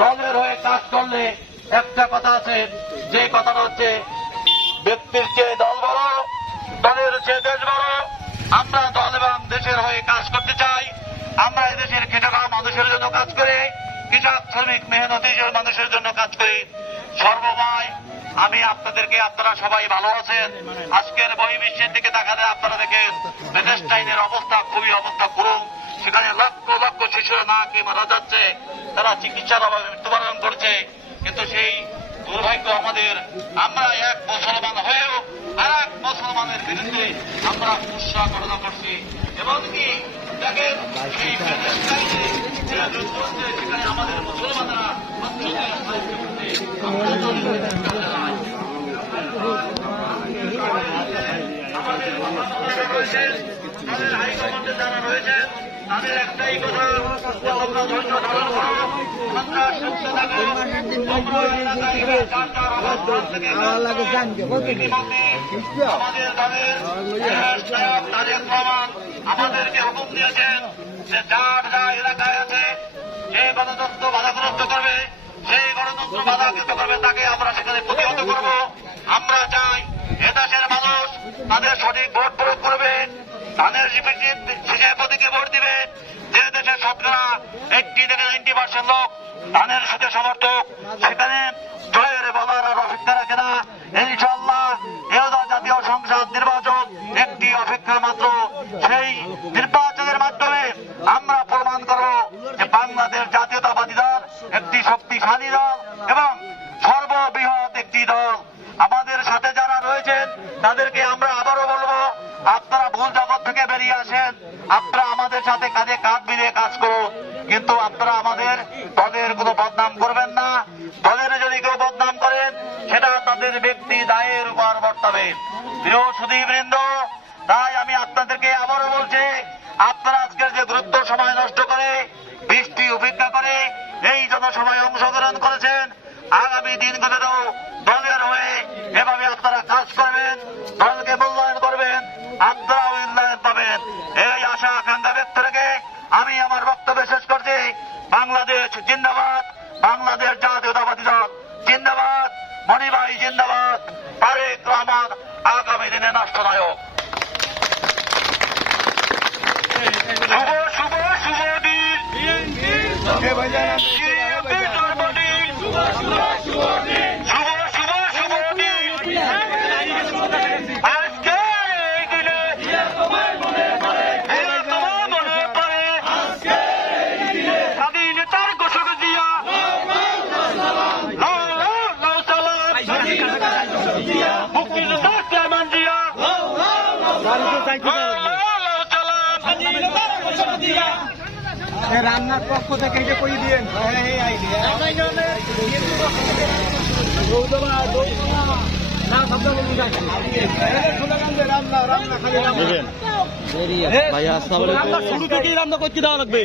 দলের হয়ে কাজ করলে একটা কথা আছে, যে কথাটা হচ্ছে ব্যক্তির চেয়ে দল বড়, দলের চেয়ে দেশ বড়। আমরা দল এবং দেশের হয়ে কাজ করতে চাই। আমরা এদেশের খেটে খাওয়া মানুষের জন্য কাজ করি, কৃষক শ্রমিক মেহনতি মানুষের জন্য কাজ করি। সর্বময় আমি আপনাদেরকে, আপনারা সবাই ভালো আছেন। আজকের বহির্বিশ্বের দিকে তাকালে আপনারা দেখেন প্যালেস্টাইনের অবস্থা খুবই অবস্থা করুন। সেখানে লক্ষ লক্ষ শিশুরা না খেয়ে মারা যাচ্ছে, তারা চিকিৎসার অভাবে মৃত্যুবরণ করছে। কিন্তু সেই দুর্ভাগ্য আমাদের, আমরা এক মুসলমান হয়েও আর এক মুসলমানের বিরুদ্ধে আমরা কুৎসা ঘটনা করছি। এবং কি দেখেন সেই প্যালেস্টাইনে যে যুদ্ধ হচ্ছে, সেখানে আমাদের মুসলমানরা আমাদের হাইকমান্ডে যারা রয়েছেন তাদের একটাই কথা, আমরা ধৈর্য ধারণ করব, আমরা সুস্থ থাকবো। আমাদের দলের তারেক রহমান আমাদেরকে হুকুম দিয়েছেন যে যার যা এলাকায় আছে যে গণতন্ত্র বাধাগ্রস্ত করবে, সেই গণতন্ত্র বাধাগ্রস্ত করবে, তাকে আমরা সেখানে প্রতিহত করব। আমরা চাই এদেশের মানুষ তাদের সঠিক ভোট প্রয়োগ করবে, ধানের শীষের প্রতীকে ভোট দিবে। যে দেশের শতকরা 80 থেকে 90% লোক ধানের সাথে সমর্থক, সেখানে জয়ের বলার আর অপেক্ষা রাখে না। ইনশাআল্লাহ জাতীয় সংসদ নির্বাচন একটি অপেক্ষা মাত্র। সেই নির্বাচনের মাধ্যমে আমরা প্রমাণ করব যে বাংলাদেশ জাতীয়তাবাদী দল একটি শক্তিশালী দল এবং সর্ববৃহৎ একটি দল। আমাদের সাথে যারা রয়েছেন তাদেরকে আমরা আবারও বলবো, আপনারা ভুল জগৎ থেকে বেরিয়ে আসেন, আপনারা আমাদের সাথে কাঁধে কাঁধ মিলিয়ে কাজ করুন। কিন্তু আপনারা আমাদের দলের কোনো বদনাম করবেন না। দলের যদি কেউ বদনাম করেন, সেটা তাদের ব্যক্তি দায়ের উপর বর্তাবে। প্রিয় সুধীবৃন্দ, তাই আমি আপনাদেরকে আবারও বলছি, আপনারা আজকের যে গুরুত্ব সময় নষ্ট করে বৃষ্টি উপেক্ষা করে এই জনসভায় অংশগ্রহণ করেছেন, আগামী দিনগুলোতেও দলের হয়ে এভাবে আপনারা কাজ করবেন, দলকে মূল্যায়ন করবেন, আপনারা উন্নয়ন পাবেন। এই আশা আকাঙ্ক্ষা ব্যক্ত রেখে আমি আমার বক্তব্য শেষ করছি। বাংলাদেশ জিন্দাবাদ, বাংলাদেশ জাতীয়তাবাদী দল জিন্দাবাদ, মণিভাই জিন্দাবাদ, তারেক রহমান আগামী দিনে রাষ্ট্রনায়ক। শুভ শুভ শুভ দিন, শুভ শুভ শুভ দিন। আজকে এই দিনে তোমার মনে পড়ে স্বাধীনতার ঘোষক জিয়া, মুক্তিযোদ্ধা সালমান জিয়া, রান্নার পক্ষ থেকে এটা করে দিয়েন। ভাইয়া আসসালামু আলাইকুম। শুরু থেকেই রান্না করতে দেওয়া লাগবে।